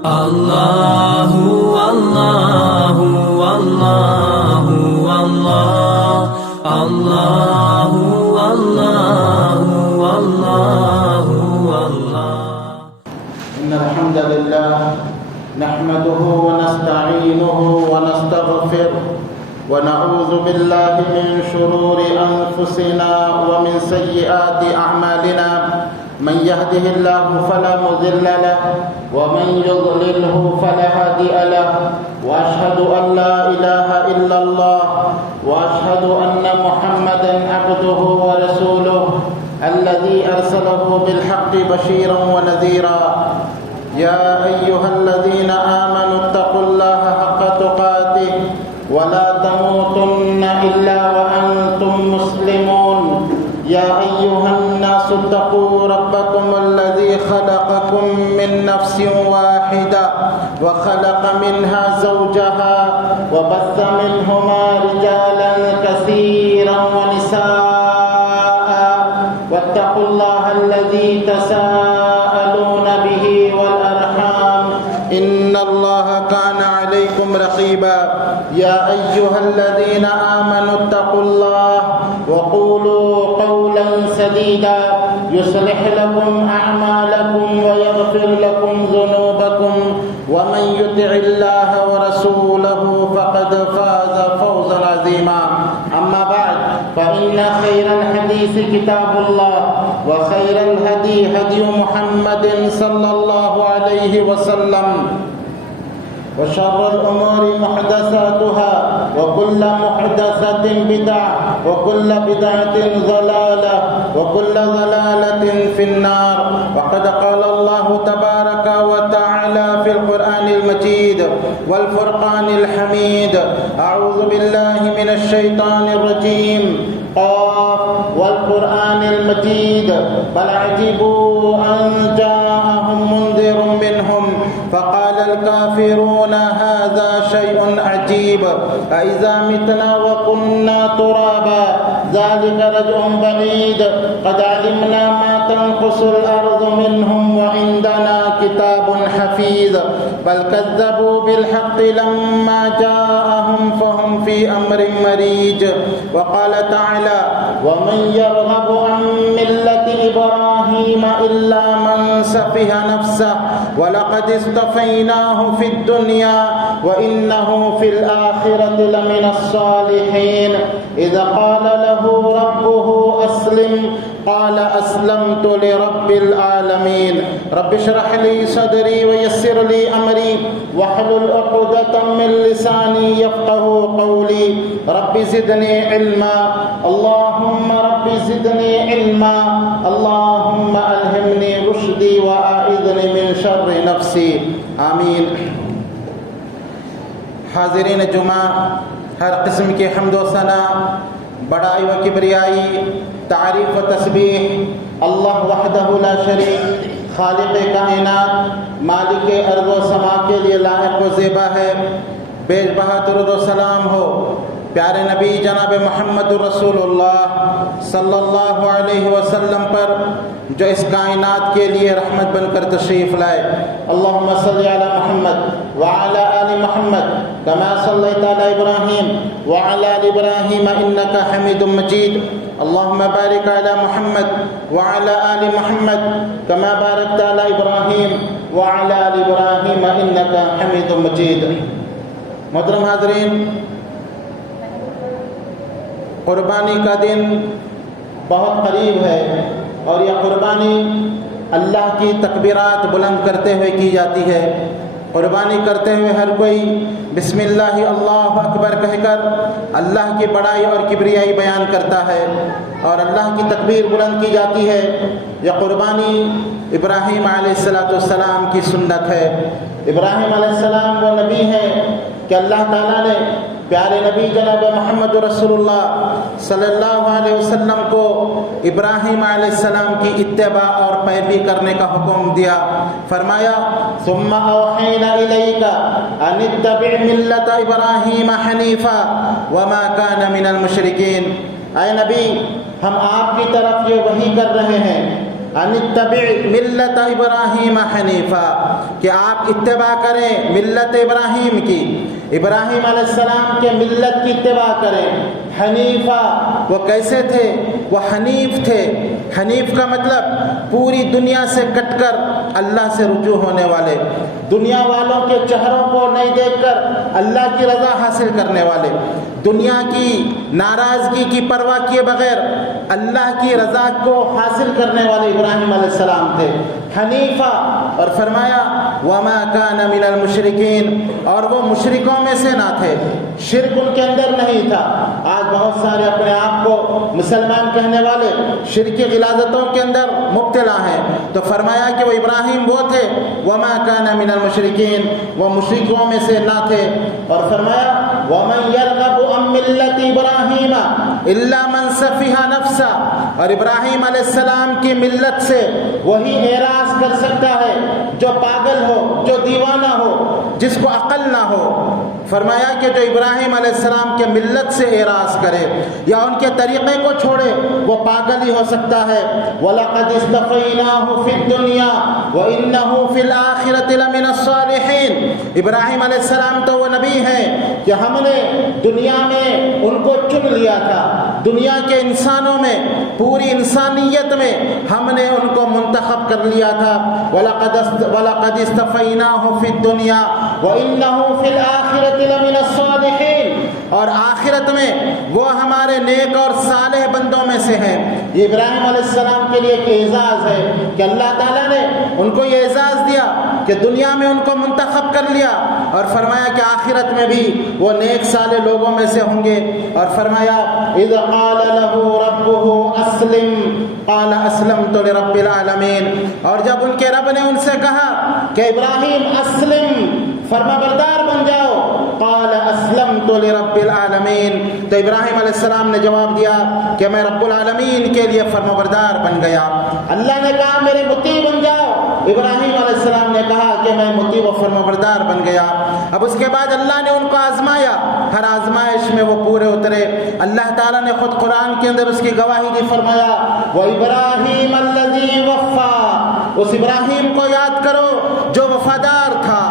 الله والله والله والله الله والله والله والله. إن الحمد لله نحمده ونستعينه ونستغفره ونعوذ بالله من شرور أنفسنا ومن سيئات أعمالنا. من يهده الله فلا مضل له ومن يضلله فلا هادي له. وأشهد أن لا إله إلا الله وأشهد أن محمدا عبده ورسوله الذي أرسله بالحق بشيرا ونذيرا. يا أيها الذين آمنوا اتقوا الله حق تقاته ولا تموتن إلا وأنتم مسلمون. يا أيها الناس اتقوا ربكم الذي خلقكم من نفس واحدة وخلق منها زوجها وبث منهما رجالا كثيرا ونساء واتقوا الله الذي تساءلون به والأرحام إن الله كان عليكم رقيبا. يا أيها الذين آمنوا اتقوا الله وقولوا قولا سديدا يصلح لكم أعمالكم ويغفر لكم ذنوبكم ومن يطع الله ورسوله فقد فاز فوزا عظيما. أما بعد فإن خير الحديث كتاب الله وخير الهدي هدي محمد صلى الله عليه وسلم وشر الأمور محدثاتها وكل محدثة بدعة وكل بدعة ضلالة وكل ضلالة في النار. وقد قال الله تبارك وتعالى في القرآن المجيد والفرقان الحميد: أعوذ بالله من الشيطان الرجيم. قاف والقرآن المجيد بل عجبوا أن جاءهم منذر منهم فقال الكافرون هذا شيء عجيب أإذا متنا وكنا ترابا ذلك رجع بعيد قد علمنا ما تنقص الأرض منهم وعندنا كتاب حفيظ بل كذبوا بالحق لما جاءهم فهم في أمر مريج. وقال تعالى: ومن يرغب عن ملة إبراهيم إلا من سفه نفسه ولقد اصطفيناه في الدنيا وإنه في الآخرة لمن الصالحين. إذا قال له ربه أسلم قال أسلمت لرب العالمين. رب اشرح لي صدري ويسر لي أمري واحلل عقدة من لساني يفقه قولي. رب زدني علما اللهم رب زدني علما اللهم ألهمني رشدي وأعذني من شر نفسي. آمین. حاضرین جمعہ، ہر قسم کے حمد و ثنا، بڑائی و کبریائی، تعریف و تسبیح اللہ وحدہ لا شریک، خالق کائنات، مالک ارض و سما کے لیے لائق و زیبا ہے. بے بہا درود و سلام ہو پیارے نبی جناب محمد رسول اللہ صلی اللہ علیہ وسلم پر جو اس کائنات کے لیے رحمت بن کر تشریف لائے. اللہم صلی علی محمد وعلی آل محمد کما صلیت علی ابراہیم وعلی آل ابراہیم انکا حمید مجید. اللہم بارک علی محمد وعلی آل محمد کما بارکت علی ابراہیم وعلی آل ابراہیم انکا حمید مجید. محترم حاضرین، قربانی کا دن بہت قریب ہے اور یہ قربانی اللہ کی تکبیرات بلند کرتے ہوئے کی جاتی ہے. قربانی کرتے ہوئے ہر کوئی بسم اللہ اللہ اکبر کہہ کر اللہ کی بڑائی اور کبریائی بیان کرتا ہے اور اللہ کی تکبیر بلند کی جاتی ہے. یہ قربانی ابراہیم علیہ السلام کی سنت ہے. ابراہیم علیہ السلام وہ نبی ہیں کہ اللہ تعالیٰ نے پیارے نبی جناب محمد رسول اللہ صلی اللہ علیہ وسلم کو ابراہیم علیہ السلام کی اتباع اور پیروی کرنے کا حکم دیا. فرمایا: ثم اوحینا الیک ان اتبع ملت ابراہیم حنیفا وما کان من المشرکین. اے نبی، ہم آپ کی طرف یہ وحی کر رہے ہیں ان اتبع ملت ابراہیم حنیفا، کہ آپ اتباع کریں ملت ابراہیم کی، ابراہیم علیہ السلام کے ملت کی اتباع کریں۔ حنیفہ وہ کیسے تھے؟ وہ حنیف تھے۔ حنیف کا مطلب پوری دنیا سے کٹ کر اللہ سے رجوع ہونے والے، دنیا والوں کے چہروں کو نہیں دیکھ کر اللہ کی رضا حاصل کرنے والے، دنیا کی ناراضگی کی پرواہ کیے بغیر اللہ کی رضا کو حاصل کرنے والے ابراہیم علیہ السلام تھے، حنیفہ۔ اور فرمایا وما کان من المشرکین، اور وہ مشرکوں میں سے نہ تھے، شرک ان کے اندر نہیں تھا۔ آج بہت سارے اپنے آپ کو مسلمان کہنے والے شرکی غلاظتوں کے اندر مبتلا ہیں، تو فرمایا کہ وہ ابراہیم وہ تھے وما کان من المشرکین، وہ مشرکوں میں سے نہ تھے۔ اور فرمایا ومن یرغب عن ملت ابراہیم الا من سفہ نفسہ، اور ابراہیم علیہ السلام کی ملت سے وہی اعراض کر سکتا ہے جو پاگل ہو، جو دیوانہ ہو، جس کو عقل نہ ہو۔ فرمایا کہ جو ابراہیم علیہ السلام کے ملت سے اعراض کرے یا ان کے طریقے کو چھوڑے وہ پاگل ہی ہو سکتا ہے۔ وَلَقَدِ اسْتَفَيْنَاهُ فِي الدُّنْيَا وَإِنَّهُ فِي الْآخِرَةِ لَمِنَ الصَّالِحِينَ، ابراہیم علیہ السلام تو وہ نبی ہیں کہ ہم نے دنیا میں ان کو چن لیا تھا، دنیا کے انسانوں میں، پوری انسانیت میں ہم نے ان کو منتخب کر لیا تھا۔ وَلَقَدِ اسْتَفَيْنَاهُ فِي الدُّنْيا وَإِنَّهُ فِي الْآخِرَةِ لَمِنَ الصَّالِحِينَ، اور آخرت میں وہ ہمارے نیک اور صالح بندوں میں سے ہیں۔ یہ ابراہیم علیہ السلام کے لیے ایک اعزاز ہے کہ اللہ تعالیٰ نے ان کو یہ اعزاز دیا کہ دنیا میں ان کو منتخب کر لیا، اور فرمایا کہ آخرت میں بھی وہ نیک صالح لوگوں میں سے ہوں گے۔ اور فرمایا اذ قال له ربه اسلم قال اسلمت لرب العالمین، اور جب ان کے رب نے ان سے کہا کہ ابراہیم اسلم، فرما بردار بن جاؤ، قال اسلمت لرب العالمین، تو ابراہیم علیہ السلام نے جواب دیا کہ میں رب العالمین کے لیے فرما بردار بن گیا۔ اللہ نے کہا میرے مطیع بن جاؤ، ابراہیم علیہ السلام نے کہا کہ میں مطیع و فرما بردار بن گیا۔ اب اس کے بعد اللہ نے ان کو آزمایا، ہر آزمائش میں وہ پورے اترے۔ اللہ تعالیٰ نے خود قرآن کے اندر اس کی گواہی دی، فرمایا وَإِبْرَاهِيمَ الَّذِي وَفَّى، اس ابراہیم کو یاد کرو جو وفادار تھا،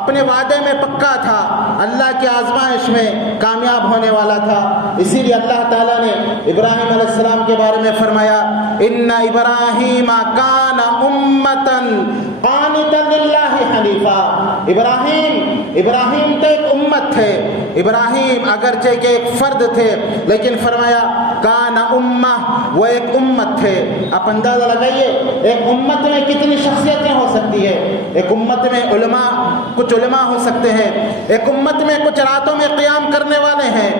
اپنے وعدے میں پکا تھا، اللہ کی آزمائش میں کامیاب ہونے والا تھا۔ اسی لیے اللہ تعالیٰ نے ابراہیم علیہ السلام کے بارے میں فرمایا ان ابراہیم کان امۃ قانتا للہ حنیفا، ابراہیم تو ایک امت تھے، ابراہیم اگرچہ کہ ایک فرد تھے لیکن فرمایا کان امہ، وہ ایک امت تھے۔ آپ اندازہ لگائیے ایک امت میں کتنی شخصیتیں ہو سکتی ہے۔ ایک امت میں کچھ علماء ہو سکتے ہیں، ایک امت میں کچھ راتوں میں قیام کرنے والے ہیں،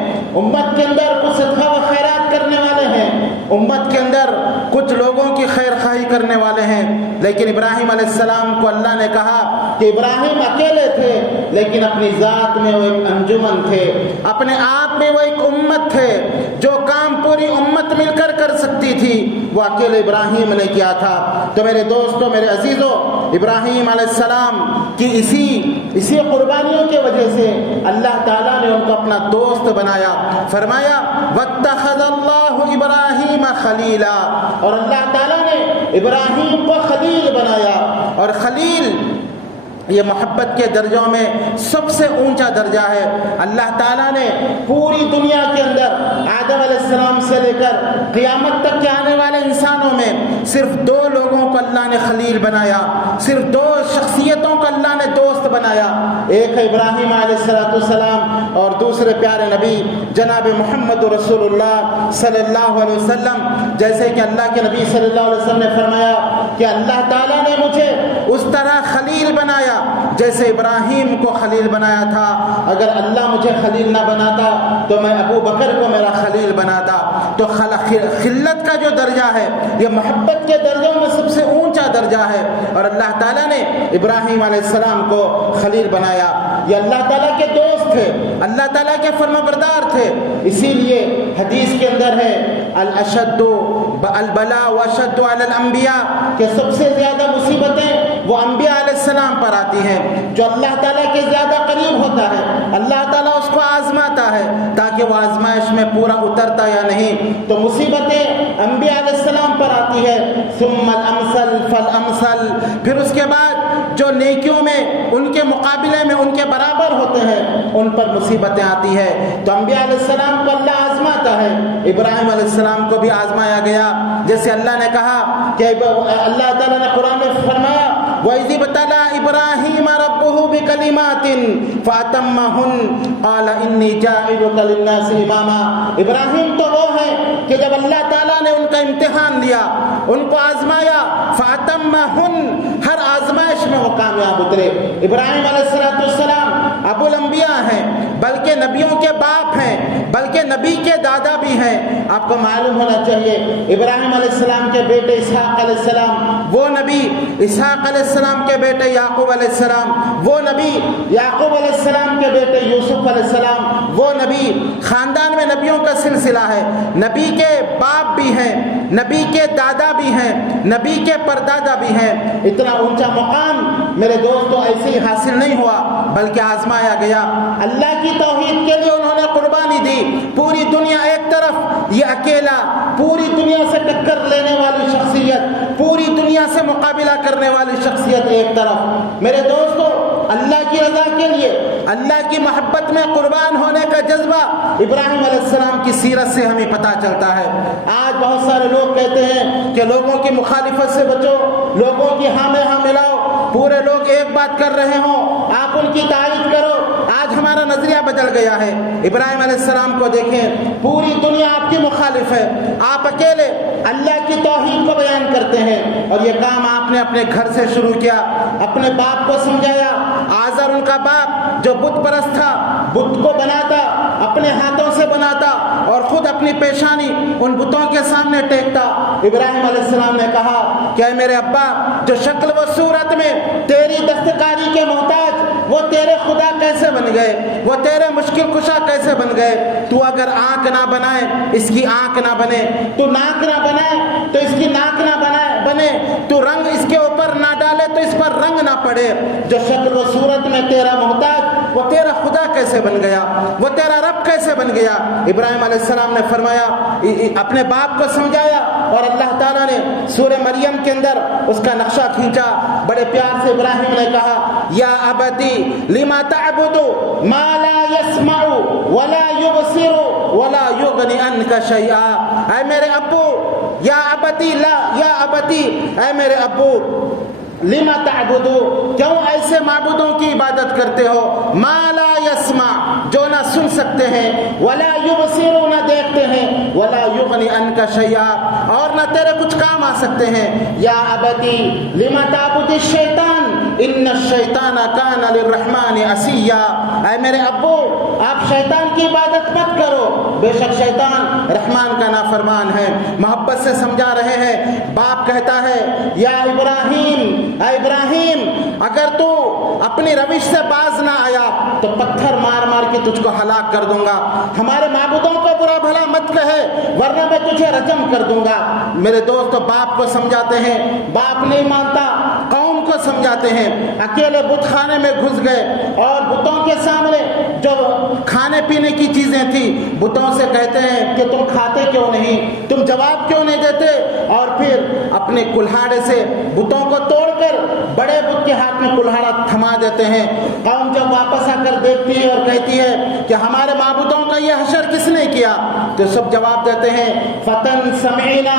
امت کے اندر کچھ صدقہ و خیرات کرنے والے ہیں، امت کے اندر کچھ لوگوں کی خیر خواہی کرنے والے ہیں۔ لیکن ابراہیم علیہ السلام کو اللہ نے کہا کہ ابراہیم اکیلے تھے لیکن اپنی ذات میں وہ ایک انجمن تھے، اپنے آپ میں وہ ایک امت تھے، جو کام پوری امت مل کر کر سکتی تھی وہ اکیلے ابراہیم نے کیا تھا۔ تو میرے دوستوں، میرے عزیزوں، ابراہیم علیہ السلام کی اسی قربانیوں کی وجہ سے اللہ تعالیٰ نے ان کو اپنا دوست بنایا۔ فرمایا واتخذ اللہ ابراہیم خلیلا، اور اللہ تعالیٰ نے ابراہیم کو خلیل بنایا۔ اور خلیل یہ محبت کے درجوں میں سب سے اونچا درجہ ہے۔ اللہ تعالیٰ نے پوری دنیا کے اندر آدم علیہ السلام سے لے کر قیامت تک کے آنے والے انسانوں میں صرف 2 لوگوں کو اللہ نے خلیل بنایا، صرف 2 شخصیتوں کو اللہ نے دوست بنایا۔ ایک ہے ابراہیم علیہ السلام اور دوسرے پیارے نبی جناب محمد رسول اللہ صلی اللہ علیہ وسلم۔ جیسے کہ اللہ کے نبی صلی اللہ علیہ وسلم نے فرمایا کہ اللہ تعالیٰ نے مجھے اس طرح خلیل بنایا جیسے ابراہیم کو خلیل بنایا تھا۔ اگر اللہ مجھے خلیل نہ بناتا تو میں ابو بکر کو میرا خلیل بناتا۔ تو خلت کا جو درجہ ہے یہ محبت کے درجوں میں سب سے اونچا درجہ ہے، اور اللہ تعالیٰ نے ابراہیم علیہ السلام کو خلیل بنایا۔ یہ اللہ تعالیٰ کے دوست تھے، اللہ تعالیٰ کے فرما بردار تھے۔ اسی لیے حدیث کے اندر ہے الاشد البلاء واشد علی الانبیاء، کہ سب سے زیادہ مصیبتیں وہ انبیاء علیہ السلام پر آتی ہیں۔ جو اللہ تعالیٰ کے زیادہ قریب ہوتا ہے اللہ تعالیٰ اس کو آزماتا ہے تاکہ کہ وہ آزمائش میں پورا اترتا یا نہیں. تو مصیبتیں انبیاء علیہ السلام پر آتی ہے. ثم الامثل فالامثل، پھر اس کے بعد جو نیکیوں میں ان کے مقابلے میں ان کے برابر ہوتے ہیں ان پر مصیبتیں آتی ہے. تو انبیاء علیہ السلام کو اللہ آزماتا ہے. ابراہیم علیہ السلام کو بھی آزمایا گیا، جیسے اللہ نے کہا کہ اللہ تعالیٰ نے قرآن میں فرمایا وَإِذِ ابْتَلَىٰ إِبْرَاهِيمَ رَبُّهُ بِكَلِمَاتٍ فَأَتَمَّهُنَّ قَالَ إِنِّي جَاعِلُكَ لِلنَّاسِ إِمَامًا. ابراہیم تو وہ ہے کہ جب اللہ تعالیٰ نے ان کا امتحان لیا، ان کو آزمایا، فَأَتَمَّهُنَّ، ہر آزمائش میں وہ کامیاب اترے. ابراہیم علیہ السلام ابو الانبیاء ہیں، بلکہ نبیوں کے باپ ہیں، بلکہ نبی کے دادا بھی ہیں. آپ کو معلوم ہونا چاہیے ابراہیم علیہ السلام کے بیٹے اسحاق علیہ السلام وہ نبی، اسحاق علیہ السلام کے بیٹے یعقوب علیہ السلام وہ نبی، یعقوب علیہ السلام کے بیٹے یوسف علیہ السلام وہ نبی. خاندان میں نبیوں کا سلسلہ ہے. نبی کے باپ بھی ہیں، نبی کے دادا بھی ہیں، نبی کے پردادا بھی ہیں. اتنا اونچا مقام میرے دوستوں ایسے ہی حاصل نہیں ہوا، بلکہ آزمایا گیا. اللہ کی توحید کے لیے انہوں نے قربانی دی. پوری دنیا ایک طرف، یہ اکیلا پوری دنیا سے ٹکر لینے والی شخصیت، پوری دنیا سے مقابلہ کرنے والی شخصیت ایک طرف. میرے دوستوں، اللہ کی رضا کے لیے، اللہ کی محبت میں قربان ہونے کا جذبہ ابراہیم علیہ السلام کی سیرت سے ہمیں پتہ چلتا ہے. آج بہت سارے لوگ کہتے ہیں کہ لوگوں کی مخالفت سے بچو، لوگوں کی ہاں میں ہاں ملاؤ، پورے لوگ ایک بات کر رہے ہوں آپ ان کی تائید کرو. آج ہمارا نظریہ بدل گیا ہے. ابراہیم علیہ السلام کو دیکھیں، پوری دنیا آپ کی مخالف ہے، آپ اکیلے اللہ کی توحید کو بیان کرتے ہیں. اور یہ کام آپ نے اپنے گھر سے شروع کیا، اپنے باپ کو سمجھایا. آزر ان کا باپ جو بت پرست تھا، بت کو بناتا، اپنے ہاتھوں سے بناتا اور خود اپنی پیشانی ان بتوں کے سامنے ٹیکتا. ابراہیم علیہ السلام نے کہا کہ اے میرے ابا، جو شکل و صورت میں تیری دستکاری کے محتاج، وہ تیرے خدا کیسے بن گئے، وہ تیرے مشکل کشا کیسے بن گئے؟ تو اگر آنکھ نہ بنائے اس کی آنکھ نہ بنے، تو ناک نہ بنائے تو اس کی ناک نہ بنے، تو رنگ اس کے اوپر نہ ڈالے تو اس پر رنگ نہ پڑے. جو شکل و صورت میں تیرا محتاج، وہ تیرا خدا کیسے بن گیا، وہ تیرا رب کیسے بن گیا؟ ابراہیم علیہ السلام نے فرمایا، اپنے باپ کو سمجھایا. اور اللہ تعالیٰ نے سورہ مریم کے اندر اس کا نقشہ کھینچا. بڑے پیار سے ابراہیم نے کہا یا ابتی لما تعبد ما لا يسمع ولا يبصر ولا يغني عنك شيئا. اے میرے ابو، یا ابتی، لا یا ابتی، اے میرے ابو، لما تعبدو، کیوں ایسے معبودوں کی عبادت کرتے ہو؟ ما لا يسمع، جو نہ سن سکتے ہیں، ولا يبصر، نہ دیکھتے ہیں، ولا يغني عنك شيئا، اور نہ تیرے کچھ کام آ سکتے ہیں. یا ابتی لما تعبد الشیطان ان الشیطان کان للرحمن عصیا. اے میرے ابو، آپ شیطان کی عبادت مت کرو، بے شک شیطان رحمان کا نافرمان ہے. محبت سے سمجھا رہے ہیں. باپ کہتا ہے یا ابراہیم، اے ابراہیم، اگر تو اپنی روش سے باز نہ آیا تو پتھر مار مار کے تجھ کو ہلاک کر دوں گا. ہمارے معبودوں کو برا بھلا مت کہے ورنہ میں تجھے رجم کر دوں گا. میرے دوستو، باپ کو سمجھاتے ہیں، باپ نہیں مانتا، قوم کو سمجھاتے ہیں. اکیلے بت خانے میں گھس گئے اور بتوں کے سامنے جو کھانے پینے کی چیزیں تھیں، بتوں سے کہتے ہیں کہ تم کھاتے کیوں نہیں، تم جواب کیوں نہیں دیتے؟ اور پھر اپنے کلہاڑے سے بتوں کو توڑ کر بڑے بت کے ہاتھ میں کلہاڑا تھما دیتے ہیں. قوم جب واپس آ کر دیکھتی ہے اور کہتی ہے کہ ہمارے معبودوں کا یہ حشر کس نے کیا، تو سب جواب دیتے ہیں فتن سمعنا،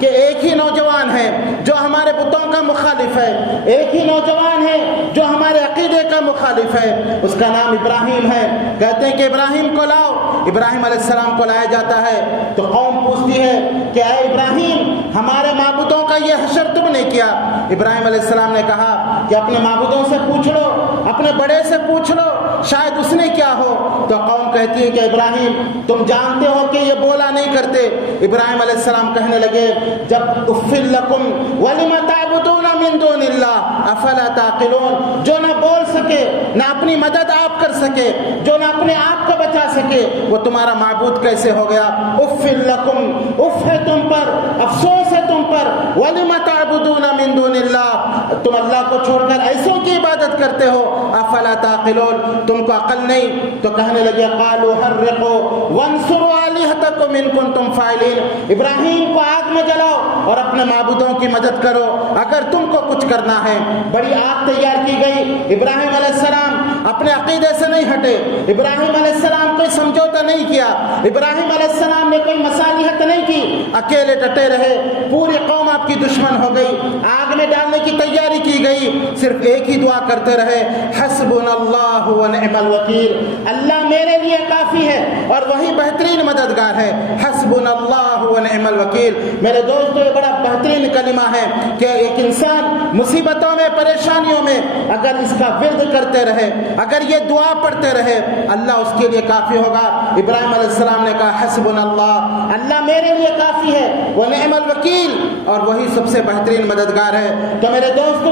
کہ ایک ہی نوجوان ہے جو ہمارے بتوں کا مخالف ہے، ایک ہی نوجوان ہے جو ہمارے عقیدے کا مخالف ہے، اس کا نام ابراہیم ہے. کہتے ہیں کہ ابراہیم کو لاؤ. ابراہیم علیہ السلام کو لایا جاتا ہے تو قوم پوچھتی ہے کہ اے ابراہیم، ہمارے معبودوں کا یہ حشر تم نے کیا. ابراہیم علیہ السلام نے کہا کہ اپنے معبودوں سے پوچھ لو، اپنے بڑے سے پوچھ لو، شاید اس نے کیا ہو. تو قوم کہتی ہے کہ ابراہیم، تم جانتے ہو کہ یہ بولا نہیں کرتے. ابراہیم علیہ السلام کہنے لگے جب افل لکم ولم تعبدون من دون اللہ افلا تعقلون، جو نہ بول سکے نہ اپنی مدد آپ کر سکے، جو نہ اپنے آپ کو بچا سکے، وہ تمہارا معبود کیسے ہو گیا؟ اف لکم، اف ہے تم پر، افسوس ہے تم پر، وَلِمَ تَعْبُدُونَ مِن دُونِ اللَّهِ، تم اللہ کو چھوڑ کر ایسوں کی عبادت کرتے ہو، افلا تعقلون، تم کو عقل نہیں؟ تو کہنے لگے قالوا حرقوا وانصروا آلهتكم ان کنتم فاعلین، ابراہیم کو آگ میں جلاؤ اور اپنے معبودوں کی مدد کرو اگر تم کو کچھ کرنا ہے۔ بڑی آگ تیار کی گئی، ابراہیم علیہ السلام اپنے عقیدے سے نہیں ہٹے، ابراہیم علیہ السلام کوئی سمجھوتا نہیں کیا، ابراہیم علیہ السلام نے کوئی مصالحت نہیں کی، اکیلے ڈٹے رہے، پوری قوم آپ کی دشمن ہو گئی، آگ میں ڈالنے کی تیاری کی گئی، صرف ایک ہی دعا کرتے رہے، حسبنا اللہ ونعم الوکیل، اللہ میرے لیے کافی ہے اور وہی بہترین مددگار ہے، حسبنا اللہ ونعم الوکیل۔ میرے دوستو، یہ بڑا بہترین کلمہ ہے کہ ایک انسان مصیبتوں میں، پریشانیوں میں اگر اس کا ورد کرتے رہے، اگر یہ دعا پڑھتے رہے، اللہ اس کے لیے کافی ہوگا۔ ابراہیم علیہ السلام نے کہا حسبنا اللہ، اللہ میرے لیے کافی ہے، ونعم الوکیل، اور وہی سب سے بہترین مددگار ہے۔ تو میرے دوستو،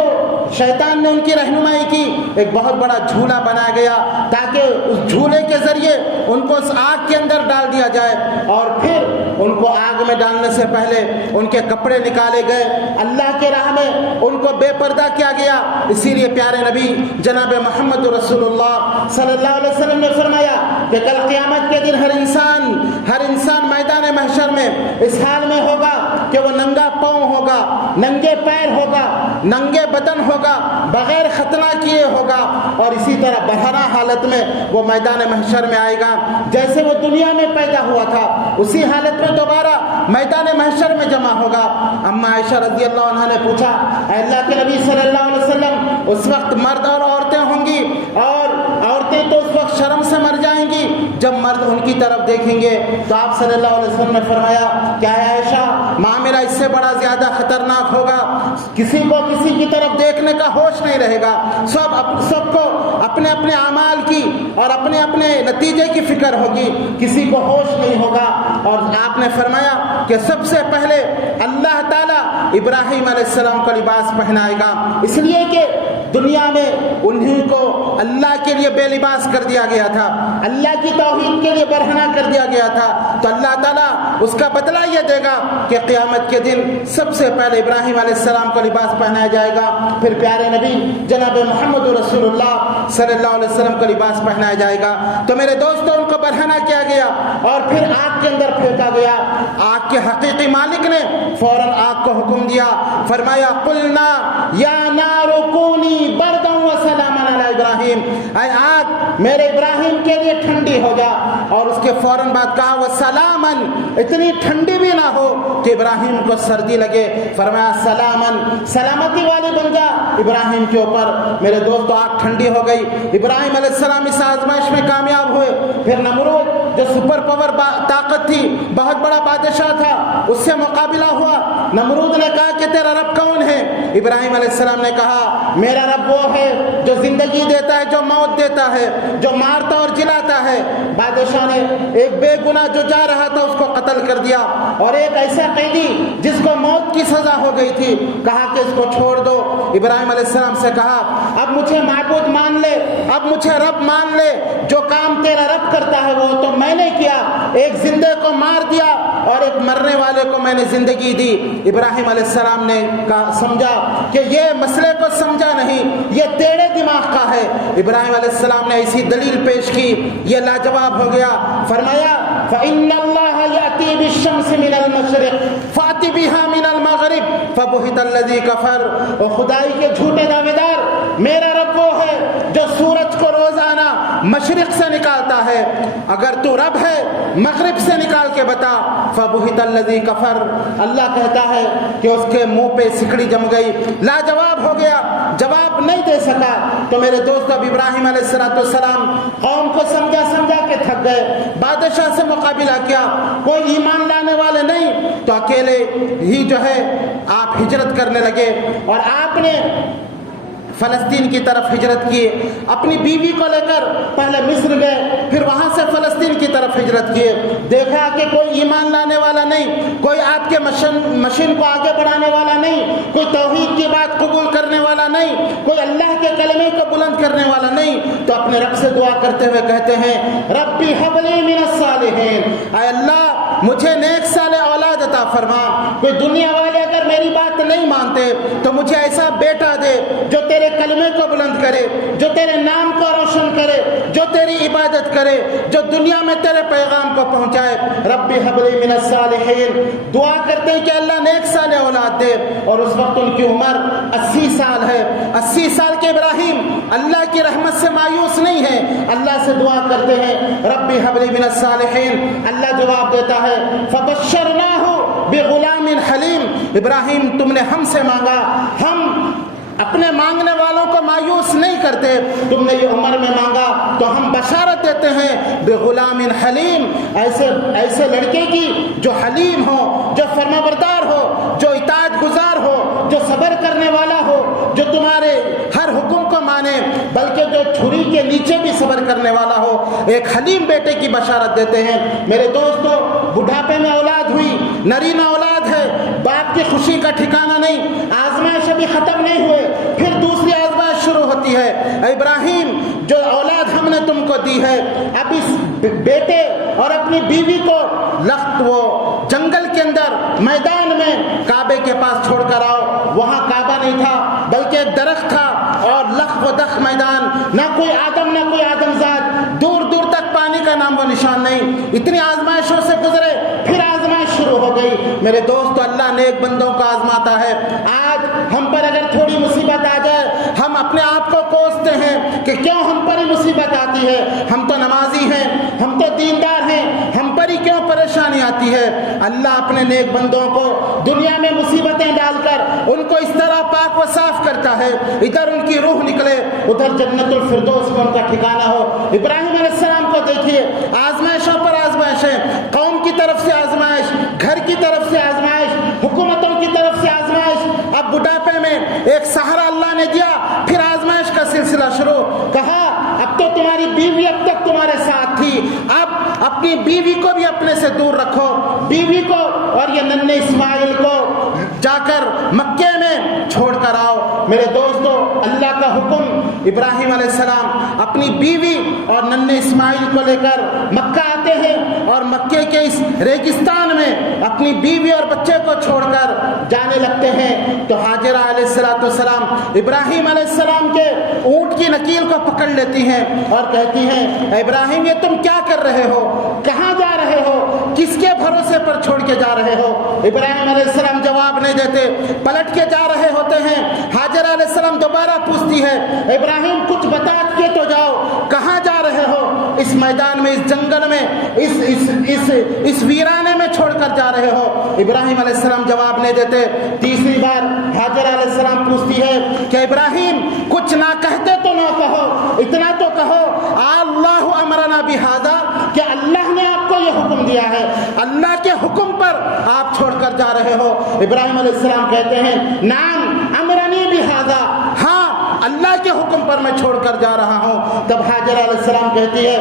شیطان نے ان کی رہنمائی کی، ایک بہت بڑا جھولا بنایا گیا تاکہ اس جھولے کے ذریعے ان کو اس آگ کے اندر ڈال دیا جائے، اور پھر ان کو آگ میں ڈالنے سے پہلے ان کے کپڑے نکالے گئے، اللہ کے راہ میں ان کو بے پردہ کیا گیا۔ اسی لیے پیارے نبی جناب محمد رسول اللہ صلی اللہ علیہ وسلم نے فرمایا کہ کل قیامت کے دن ہر انسان میدان محشر میں اس حال میں ہوگا کہ وہ ننگا پاؤں ہوگا، ننگے پیر ہوگا، ننگے بدن ہوگا، بغیر ختنہ کیے ہوگا، اور اسی طرح بہرا حالت میں وہ میدان محشر میں آئے گا، جیسے وہ دنیا میں پیدا ہوا تھا اسی حالت میں دوبارہ میدان محشر میں جمع ہوگا۔ اما عائشہ رضی اللہ عنہا نے پوچھا، اے اللہ کے نبی صلی اللہ علیہ وسلم، اس وقت مرد اور عورتیں ہوں گی، اور عورتیں تو اس وقت شرم سے مر جائیں گی، جب مرد ان کی طرف دیکھیں گے تو آپ صلی اللہ علیہ وسلم نے فرمایا کہ اے عائشہ، معاملہ اس سے بڑا زیادہ خطرناک ہوگا، کسی کو کسی کی طرف دیکھنے کا ہوش نہیں رہے گا، سب کو اپنے اپنے اعمال کی اور اپنے اپنے نتیجے کی فکر ہوگی، کسی کو ہوش نہیں ہوگا۔ اور آپ نے فرمایا کہ سب سے پہلے اللہ تعالیٰ ابراہیم علیہ السلام کو لباس پہنائے گا، اس لیے کہ دنیا میں انہیں کو اللہ کے لیے بے لباس کر دیا گیا تھا، اللہ کی توحید کے لیے برہنہ کر دیا گیا تھا، تو اللہ تعالیٰ اس کا بدلہ یہ دے گا کہ قیامت کے دن سب سے پہلے ابراہیم علیہ السلام کو لباس پہنایا جائے گا، پھر پیارے نبی جناب محمد رسول اللہ صلی اللہ علیہ وسلم کو لباس پہنایا جائے گا۔ تو میرے دوستوں، ان کو برہنہ کیا گیا اور پھر آگ کے اندر پھینکا گیا۔ آگ کے حقیقی مالک نے فوراً آگ کو حکم دیا، فرمایا قلنا یا نار کونی بردا وسلاما علی ابراہیم، اے آگ میرے ابراہیم کے لیے ٹھنڈی ہو جا، اور اس کے فوراً بعد کہا وسلامن، اتنی ٹھنڈی بھی نہ ہو کہ ابراہیم کو سردی لگے، فرمایا سلامن، سلامتی والی بن جا ابراہیم کے اوپر۔ میرے دوستو، آگ ٹھنڈی ہو گئی، ابراہیم علیہ السلام اس آزمائش میں کامیاب ہوئے۔ پھر نمرود جو سپر پاور طاقت تھی، بہت بڑا بادشاہ تھا، اس سے مقابلہ ہوا۔ نمرود نے کہا کہ تیرا رب کون ہے؟ ابراہیم علیہ السلام نے کہا میرا رب وہ ہے جو زندگی دیتا ہے، جو موت دیتا ہے، جو مارتا اور جلاتا ہے۔ بادشاہ نے ایک بے گناہ جو جا رہا تھا اس کو قتل کر دیا، اور ایک ایسا قیدی جس کو موت کی سزا ہو گئی تھی، کہا کہ اس کو چھوڑ دو۔ ابراہیم علیہ السلام سے کہا اب مجھے معبود مان لے، اب مجھے رب مان لے، جو کام تیرا رب کرتا ہے وہ تو میں نے کیا، ایک زندے کو مار دیا اور ایک مرنے والے کو میں نے زندگی دی۔ ابراہیم علیہ السلام نے سمجھا کہ یہ مسئلے کو سمجھا نہیں، یہ تیرے دماغ کا ہے۔ ابراہیم علیہ السلام نے ایسی دلیل پیش کی، یہ لاجواب ہو گیا۔ فرمایا فَإِنَّ اللَّهَ يَأْتِي بِالشَّمْسِ مِنَ الْمَشْرِقِ فَأْتِ بِهَا مِنَ الْمَغْرِبِ فَبُهِتَ الَّذِي كَفَرَ۔ اور خدائی کے جھوٹے دعوے دار، میرا رب وہ ہے جو سورج کو روزانہ مشرق سے نکالتا ہے، اگر تو رب ہے مغرب سے نکال کے بتا۔ فَبُهِتَ الَّذِي كَفَرَ، اللہ کہتا ہے کہ اس کے منہ پہ سکڑی جم گئی، لاجواب ہو گیا، جواب نہیں دے سکا۔ تو میرے دوست، اب ابراہیم علیہ السلام قوم کو سمجھا کے تھک گئے، بادشاہ سے مقابلہ کیا، کوئی ایمان لانے والے نہیں، تو اکیلے ہی جو ہے آپ ہجرت کرنے لگے، اور آپ نے فلسطین کی طرف ہجرت کیے، اپنی بیوی کو لے کر پہلے مصر گئے، پھر وہاں سے فلسطین کی طرف ہجرت کیے۔ دیکھا کہ کوئی ایمان لانے والا نہیں، کوئی آپ کے مشن کو آگے بڑھانے والا نہیں، کوئی توحید کی بات قبول کرنے والا نہیں، کوئی اللہ کے کلمے کو بلند کرنے والا نہیں، تو اپنے رب سے دعا کرتے ہوئے کہتے ہیں ربی حب لی من الصالحین، اے اللہ مجھے نیک صالح اولاد عطا فرما۔ کوئی دنیا والے اگر میری بات نہیں مانتے تو مجھے ایسا بیٹا دے جو تیرے کلمے کو بلند کرے، جو تیرے نام کو روشن کرے، جو تیری عبادت کرے، جو دنیا میں تیرے پیغام کو پہنچائے۔ ربی حب لی من الصالحین، دعا کرتے ہیں کہ اللہ نیک صالح اولاد دے، اور اس وقت ان کی عمر 80 سال ہے۔ 80 سال کے ابراہیم اللہ کی رحمت سے مایوس نہیں ہے، اللہ سے دعا کرتے ہیں ربی حب لی من الصالحین۔ اللہ جواب دیتا ہے فبشرناہ بغلام حلیم، ابراہیم تم نے ہم سے مانگا، ہم اپنے مانگنے والوں کو مایوس نہیں کرتے، تم نے یہ عمر میں مانگا تو ہم بشارت دیتے ہیں بغلام حلیم، ایسے لڑکے کی جو حلیم ہو، جو فرمانبردار ہو، جو اطاعت گزار ہو، جو صبر کرنے والا ہو، جو تمہارے ہر حکم کو مانے، بلکہ جو چھری کے نیچے بھی صبر کرنے والا ہو، ایک حلیم بیٹے کی بشارت دیتے ہیں۔ میرے دوستو، بڑھاپے میں اولاد ہوئی، نرینہ اولاد ہے، باپ کی خوشی کا ٹھکانہ نہیں، آزمائش ابھی ختم نہیں ہوئے، پھر دوسری آزمائش شروع ہوتی ہے۔ اے ابراہیم، جو اولاد ہم نے تم کو دی ہے، اب اس بیٹے اور اپنی بیوی کو وہ جنگل کے اندر میدان میں کعبے کے پاس چھوڑ کر آؤ۔ وہاں کعبہ نہیں تھا بلکہ ایک درخت تھا، اور لخ و دخ میدان، نہ کوئی آدم نہ کوئی آدم زاد، دور دور تک پانی کا نام و نشان نہیں۔ اتنی آزمائشوں سے گزرے، پھر آزمائش شروع ہو گئی۔ میرے دوست، اللہ نیک بندوں کو آزماتا ہے۔ آج ہم پر اگر تھوڑی مصیبت آ جائے، ہم اپنے آپ کو کوستے ہیں کہ کیوں ہم پر ہی مصیبت آتی ہے، ہم تو نمازی ہیں، ہم تو دیندار ہیں، ہم پر ہی کیوں پریشانی آتی ہے۔ اللہ اپنے نیک بندوں کو دنیا میں مصیبتیں ڈال کر ان کو اس طرح پاک و صاف کرتا ہے، ادھر ان کی روح نکلے، ادھر جنت الفردوس میں ان کا ٹھکانہ ہو۔ ابراہیم علیہ السلام کو دیکھیے، آزمائشوں پر آزمائشیں، قوم کی طرف سے آزمائش، گھر کی طرف سے آزمائش، حکومتوں کی طرف سے آزمائش، اب بڑھاپے میں ایک سہارا اللہ نے دیا، پھر آزمائش کا سلسلہ شروع۔ کہا اب تو تمہاری بیوی اب تک تمہارے ساتھ تھی، اب اپنی بیوی کو بھی اپنے سے دور رکھو، بیوی کو اور یہ ننھے اسماعیل کو جا کر مکے میں چھوڑ کر آؤ۔ میرے دوستو، اللہ کا حکم، ابراہیم علیہ السلام اپنی بیوی اور ننھے اسماعیل کو لے کر مکہ آتے ہیں، اور مکے کے اس ریگستان میں اپنی بیوی اور بچے کو چھوڑ کر جانے لگتے ہیں، تو ہاجرہ علیہ السلام ابراہیم علیہ السلام کے اونٹ کی نکیل کو پکڑ لیتی ہیں اور کہتی ہیں اے ابراہیم، یہ تم کیا کر رہے ہو، کہاں جا رہے ہو، کس کے بھروسے پر چھوڑ کے جا رہے ہو؟ ابراہیم علیہ السلام جواب نہیں دیتے، پلٹ کے جا رہے ہوتے ہیں۔ ہاجرہ علیہ السلام دوبارہ پوچھتی ہے ابراہیم کچھ بتا کے تو جاؤ، کہاں جا رہے ہو؟ اس میدان میں، اس جنگل میں، اس ویرانے میں چھوڑ کر جا رہے ہو؟ ابراہیم علیہ السلام جواب نہیں دیتے۔ تیسری بار ہاجرہ علیہ السلام پوچھتی ہے کہ ابراہیم کچھ نہ کہتے تو نہ کہو، اتنا تو کہو اللہ امرنا بہذا، کہ اللہ نے آپ کو یہ حکم دیا ہے، اللہ کے حکم پر آپ چھوڑ کر جا رہے ہو؟ ابراہیم علیہ السلام کہتے ہیں نعم امرنی بہذا، ہاں اللہ کے حکم پر میں چھوڑ کر جا رہا ہوں۔ تب ہاجرہ علیہ السلام کہتی ہے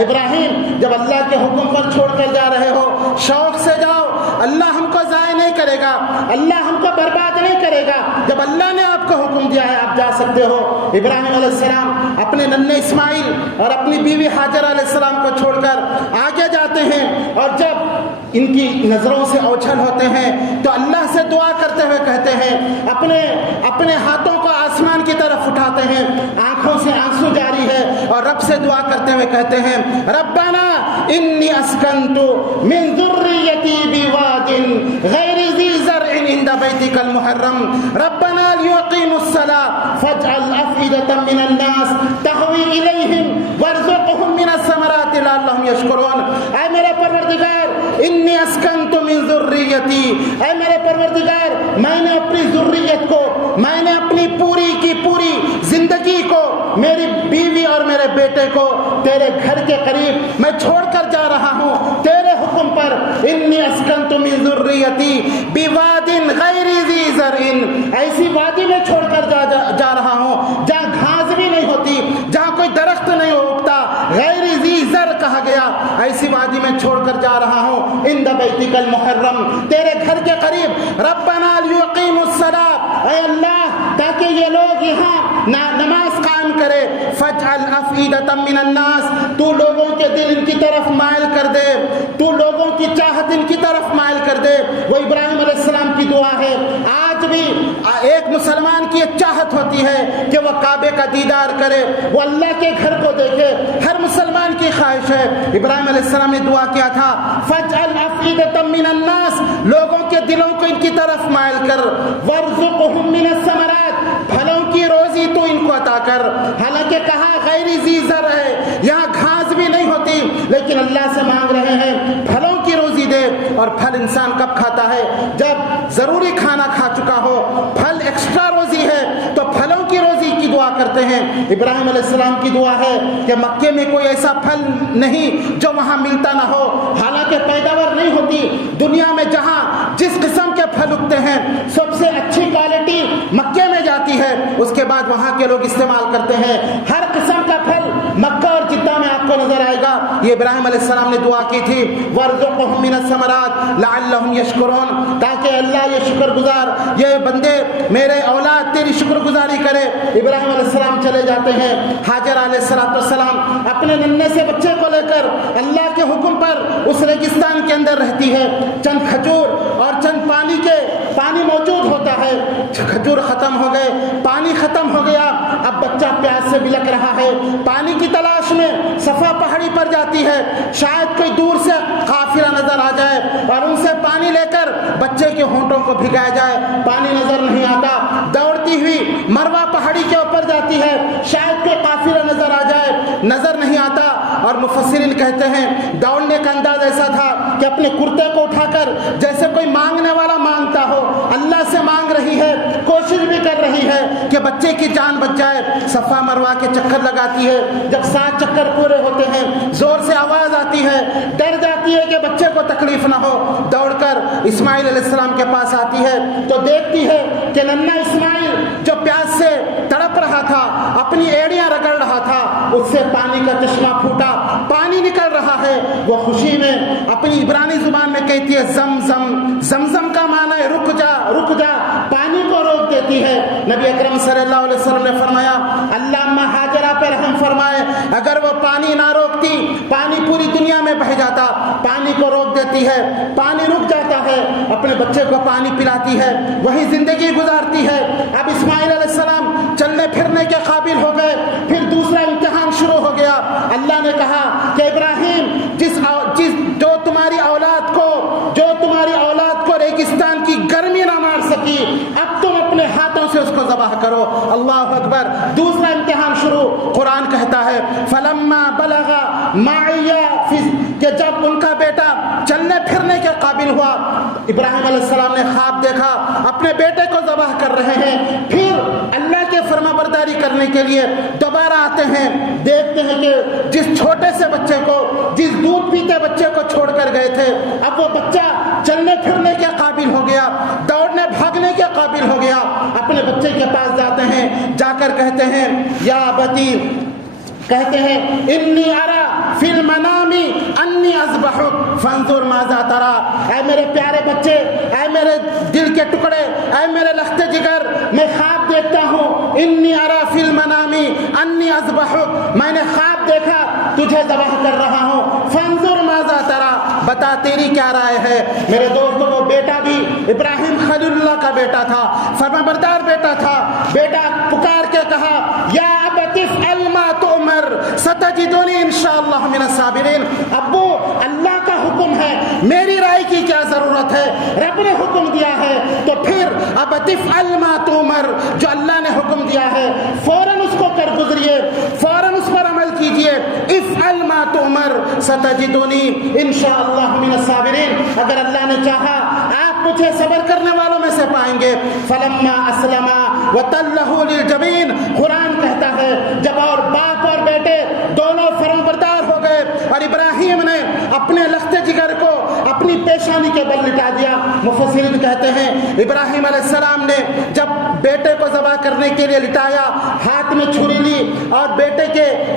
ابراہیم، جب اللہ کے حکم پر چھوڑ کر جا رہے ہو، شوق سے جاؤ، اللہ ہم کو ضائع نہیں کرے گا، اللہ ہم کو برباد نہیں کرے گا، جب اللہ نے آپ کو حکم دیا ہے آپ جا سکتے ہو۔ ابراہیم علیہ السلام اپنے ننھے اسماعیل اور اپنی بیوی ہاجرہ علیہ السلام کو چھوڑ کر آگے جاتے ہیں، اور جب ان کی نظروں سے اوچھل ہوتے ہیں تو اللہ سے دعا کرتے ہوئے کہتے ہیں، اپنے ہاتھوں کو آسمان کی طرف اٹھاتے ہیں، آنکھوں سے آنسو جاری ہے، اور رب سے دعا کرتے ہوئے کہتے ہیں ربنا انی اسکنت من ذریتی بواد غیر ذی زرع عند بیتک المحرم ربنا لیقیموا الصلاة فاجعل افئدة من الناس تهوی الیہم وارزقهم من الثمرات لعلهم یشکرون۔ اے میرے پروردگار انی اسکنت من ذریتی، اے میرے پروردگار میں نے اپنی ذریت کو، میں نے اپنی پوری کی پوری زندگی کو، میری بیوی اور میرے بیٹے کو تیرے گھر کے قریب میں چھوڑ کر جا رہا ہوں تیرے حکم پر۔ انی اسکنت من ذریتی بواد غیر ذی زرع، ایسی وادی میں چھوڑ کر جا رہا ہوں تمہیں چھوڑ کر جا رہا ہوں عند بیتک المحرم، تیرے گھر کے قریب، ربنا لیقیموا الصلاۃ، اے اللہ تاکہ یہ لوگ یہاں نماز قائم کرے، فاجعل افئدۃ من الناس، تو لوگوں کے دل ان کی طرف مائل کر دے، تو لوگوں کی چاہت ان کی طرف مائل کر دے۔ وہ ابراہیم علیہ السلام کی دعا ہے۔ آج بھی ایک مسلمان کی ایک چاہت ہوتی ہے کہ وہ کعبے کا دیدار کرے، وہ اللہ کے گھر کو دیکھے، ہر مسلمان کی خواہش ہے۔ ابراہیم علیہ السلام نے دعا کیا تھا فاجعل افئدۃ من الناس، لوگوں کے دلوں کو ان کی طرف مائل کر، وارزقہم من الثمرات، پھلوں کی روزی تو ان کو عطا کر۔ حالانکہ کہا غیر ذی زرع ہے، یہاں گھاس بھی نہیں ہوتی، لیکن اللہ سے مانگ رہے ہیں پھلوں کی روزی دے۔ اور پھل انسان کب کھاتا ہے؟ جب ضروری کھانا کھا چکا ہو، پھل ایکسٹرا روزی ہے تو پھلوں کی روزی کی دعا کرتے ہیں۔ ابراہیم علیہ السلام کی دعا ہے کہ مکے میں کوئی ایسا پھل نہیں جو وہاں ملتا نہ ہو، حالانکہ پیداوار نہیں ہوتی دنیا میں، جہاں جس قسم کے پھل اگتے ہیں سب سے اچھی کوالٹی مکے میں جاتی ہے، اس کے بعد وہاں کے لوگ استعمال کرتے ہیں۔ ہر قسم کا پھل مکہ اور جدہ میں آپ کو نظر آئے گا۔ یہ ابراہیم علیہ السلام نے دعا کی تھی وارزقہم من الثمرات لعلہم یشکرون، تاکہ اللہ یہ شکر گزار، یہ بندے میرے اولاد تیری شکر گزاری کرے۔ ابراہیم علیہ السلام چلے جاتے ہیں، حاجر علیہ السلام اپنے ننھے سے بچے کو لے کر اللہ کے حکم پر اس ریگستان کے اندر رہتی ہے۔ چند کھجور اور چند پانی موجود ہوتا ہے، کھجور ختم ہو گئے، پانی ختم ہو گیا، اب بچہ پیاس سے بلک رہا ہے، پانی کی تلاش میں صفا پہاڑی پر جاتی ہے، شاید کوئی دور سے قافلہ نظر آ جائے اور ان سے پانی لے کر بچے کے ہونٹوں کو بھگایا جائے، پانی نظر نہیں آتا، دوڑتی ہوئی مروا پہاڑی کے اوپر جاتی ہے، شاید کوئی قافلہ نظر آ جائے، نظر نہیں آتا۔ اور مفسرین کہتے ہیں دوڑنے کا انداز ایسا تھا کہ اپنے کرتے کو اٹھا کر جیسے کوئی مانگنے والا مانگتا ہو، اللہ سے مانگ رہی ہے، کوشش بھی کر رہی ہے کہ بچے کی جان بچ جائے۔ صفا مروا کے چکر لگاتی ہے، جب 7 چکر پورے ہوتے ہیں زور سے آواز آتی ہے، ڈر جاتی ہے کہ بچے کو تکلیف نہ ہو، دوڑ کر اسماعیل علیہ السلام کے پاس آتی ہے تو دیکھتی ہے کہ ننھا اسماعیل جو پیاس سے تڑپ رہا تھا، اپنی ایڑیاں رگڑ رہا تھا، اس سے پانی کا چشمہ پھوٹا، پانی نکل رہا ہے۔ وہ خوشی میں اپنی عبرانی زبان میں کہتی ہے زمزم، زمزم کا معنی ہے رک جا رک جا، پانی کو روک دیتی ہے۔ نبی اکرم صلی اللہ علیہ وسلم نے فرمایا اللہ اما ہاجرہ پر رحم فرمائے، اگر وہ پانی نہ روکتی پانی پوری دنیا میں بہہ جاتا، پانی کو روک دیتی ہے، پانی رک جاتا ہے، اپنے بچے کو پانی پلاتی ہے، وہی زندگی گزارتی ہے۔ اب اسماعیل علیہ السلام چلنے پھرنے کے قابل ہو گئے، پھر دوسرا امتحان شروع ہو گیا۔ اللہ نے کہا کہ ابراہیم جو تمہاری اولاد کو ریگستان کی گرمی نہ مار سکی، اب تم اپنے ہاتھوں سے اس کو ذبح کرو۔ اللہ اکبر، دوسرا امتحان شروع۔ قرآن کہتا ہے فلما بلغ معی، کہ جب ان کا بیٹا چلنے پھرنے کے قابل ہوا، ابراہیم علیہ السلام نے خواب دیکھا اپنے بیٹے کو ذبح کر رہے ہیں، پھر اللہ کے فرما برداری کرنے کے لیے دوبارہ آتے ہیں، دیکھتے ہیں کہ جس چھوٹے سے بچے کو، جس دودھ پیتے بچے کو چھوڑ کر گئے تھے، اب وہ بچہ چلنے پھرنے کے قابل ہو گیا، دوڑنے بھاگنے کے قابل ہو گیا۔ اپنے بچے کے پاس جاتے ہیں، جا کر کہتے ہیں یا بتی، کہتے ہیں انی ارا فی المنام انی اذبحک فانظر ماذا تری، اے میرے پیارے بچے، اے میرے دل کے ٹکڑے، اے میرے لخت جگر، میں خواب دیکھتا ہوں، انی ارا فی المنام انی اذبحک، میں نے خواب دیکھا تجھے ذبح کر رہا ہوں، فانظر ماذا تری، بتا تیری کیا رائے ہے۔ میرے دوستوں، وہ بیٹا بھی ابراہیم خلیل اللہ کا بیٹا تھا، فرمانبردار بیٹا تھا۔ بیٹا پکار کے کہا یا ابت افعل ما تؤمر ستجدنی انشاءاللہ من الصابرین، ابو اللہ کا حکم ہے، میری رائے کی کیا ضرورت ہے، رب نے حکم دیا ہے تو پھر ابت افعل ما تؤمر، جو اللہ نے حکم دیا ہے فوراً اس کو کر گزریے، فوراً اس پر عمل کیجئے۔ افعل ما تؤمر ستجدنی انشاءاللہ من الصابرین، اگر اللہ نے چاہا آپ مجھے صبر کرنے والوں میں سے پائیں گے۔ فلما اسلما وتلہ للجبین، قرآن کہتا ہے جب اور باپ اور بیٹے دونوں فرمانبردار ہو گئے اور ابراہیم نے اپنے لخت جگر کو اپنی پیشانی کے بل لٹا دیا۔ مفسرین کہتے ہیں ابراہیم علیہ السلام نے جب بیٹے کو ذبح کرنے کے لیے لٹایا، ہاتھ میں چھری لی اور بیٹے کے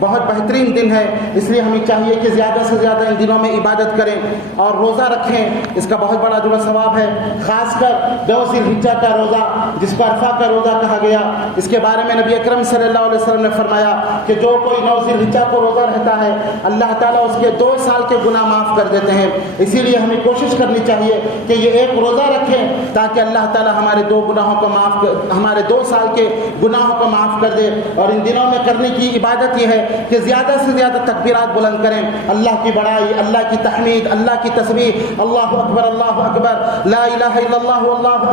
بہت بہترین دن ہے، اس لیے ہمیں چاہیے کہ زیادہ سے زیادہ ان دنوں میں عبادت کریں اور روزہ رکھیں، اس کا بہت بڑا جو ثواب ہے۔ خاص کر 2 ذی الحجہ کا روزہ جس کو عرفہ کا روزہ کہا گیا، اس کے بارے میں نبی اکرم صلی اللہ علیہ وسلم نے فرمایا کہ جو کوئی 9 ذی الحجہ کو روزہ رہتا ہے اللہ تعالیٰ اس کے 2 سال کے گناہ معاف کر دیتے ہیں۔ اسی لیے ہمیں کوشش کرنی چاہیے کہ یہ ایک روزہ رکھیں تاکہ اللہ تعالیٰ ہمارے 2 گناہوں کو ہمارے 2 سال کے گناہوں کو معاف کر دے۔ اور ان دنوں میں کرنے کی عبادت یہ ہے کہ زیادہ سے زیادہ تکبیرات بلند کریں، اللہ کی بڑائی، اللہ کی تحمید، اللہ کی تسبیح، اللہ اکبر لا الہ الا اللہ واللہ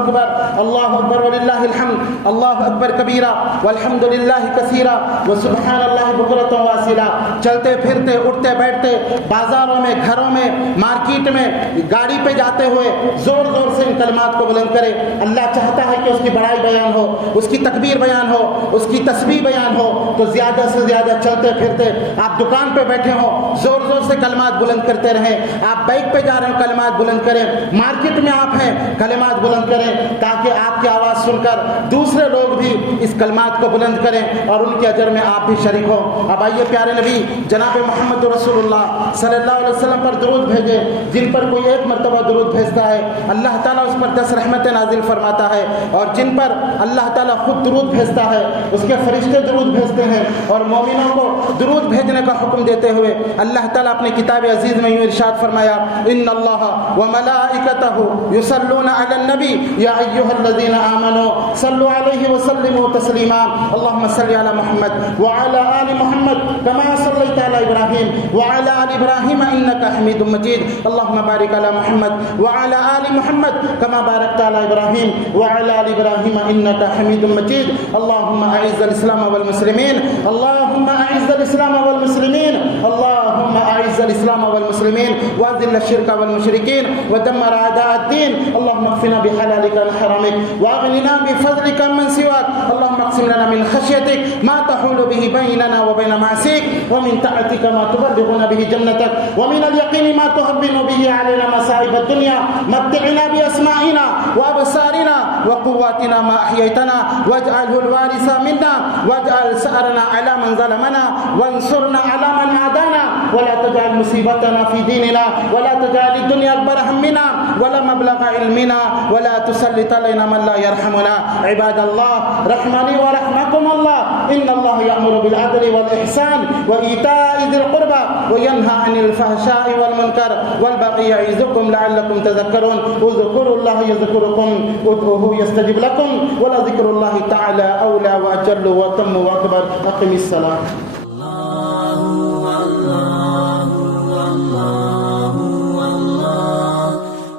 اکبر وللہ الحمد، اللہ اکبر کبیرہ والحمد للہ کثیرہ وسبحان اللہ بکرۃ واصیلا۔ چلتے پھرتے، اٹھتے بیٹھتے، بازاروں میں، گھروں میں، مارکیٹ میں، گاڑی پہ جاتے ہوئے زور زور سے ان کلمات کو بلند کرے۔ اللہ چاہتا ہے کہ اس کی بڑائی بیان ہو، اس کی تکبیر بیان ہو، اس کی تسبیح بیان ہو، تو زیادہ سے زیادہ چلتے پھرتے، آپ دکان پہ بیٹھے ہوں زور زور سے کلمات بلند کرتے رہیں، آپ بائک پہ جا رہے ہیں کلمات بلند کریں، مارکیٹ میں آپ ہیں کلمات بلند کریں، تاکہ آپ کی آواز سن کر دوسرے لوگ بھی اس کلمات کو بلند کریں اور ان کے اجر میں آپ بھی شریک ہوں۔ اب آئیے پیارے نبی جناب محمد رسول اللہ صلی اللہ علیہ وسلم پر درود بھیجے، جن پر کوئی 1 مرتبہ درود بھیجتا ہے اللہ تعالیٰ اس پر 10 رحمتیں نازل فرماتا ہے، اور جن پر اللہ تعالیٰ خود درود بھیجتا ہے اس کے فرشتے درود بھیجتے ہیں، اور مومنوں کو درود بھیجنے کا حکم دیتے ہوئے اللہ تعالیٰ اپنے کتاب عزیز میں یوں ارشاد فرمایا، ان اللہ وملائکتہ یصلون علی النبی یا ایھا الذین آمنوا صلوا علیہ وسلموا تسلیما۔ اللهم صل علی محمد وعلى آل محمد كما صليت على إبراهيم وعلى آل إبراهيم إنك حميد مجيد۔ اللهم بارك على محمد وعلى آل محمد كما باركت على إبراهيم وعلى آل إبراهيم إنك حميد مجيد۔ اللهم أعز الإسلام والمسلمين، اللهم أعز الإسلام والمسلمين، اللهم أعز الإسلام والمسلمين وأذل الشرك والمشركين ودمر أعداء الدين۔ اللهم اكفنا بحلالك عن حرامك وأغننا بفضلك عمن سواك۔ اللهم اقسم لنا من خشيتك ما تحول به بيننا وبين معصيك، ومن طاعتك ما تبلغنا به جنتك، ومن اليقين ما تهون به علينا مصائب الدنيا، متعنا بأسماعنا وأبصارنا وقواتنا ما أحييتنا، واجعله الوارث منا، واجعل ثأرنا على من ظلمنا، وانصرنا على من عادانا، ولا تجعل مصيبتنا في ديننا، ولا تجعل الدنيا أكبر همنا ولا مبلغ علمنا، ولا تسلط علينا من لا يرحمنا۔ عباد الله رحمني ورحمكم الله، إن الله يأمر بالعدل والإحسان وإيتاء ذي القربى وينهى عن الفحشاء والمنكر والبغي يعظكم لعلكم تذكرون۔ اذكروا الله يذكركم، ادعوه يستجب لكم، ولذكر الله تعالى أولى وأجل وأتم وأكبر۔ أقم الصلاة۔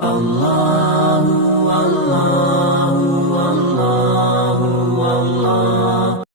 Allah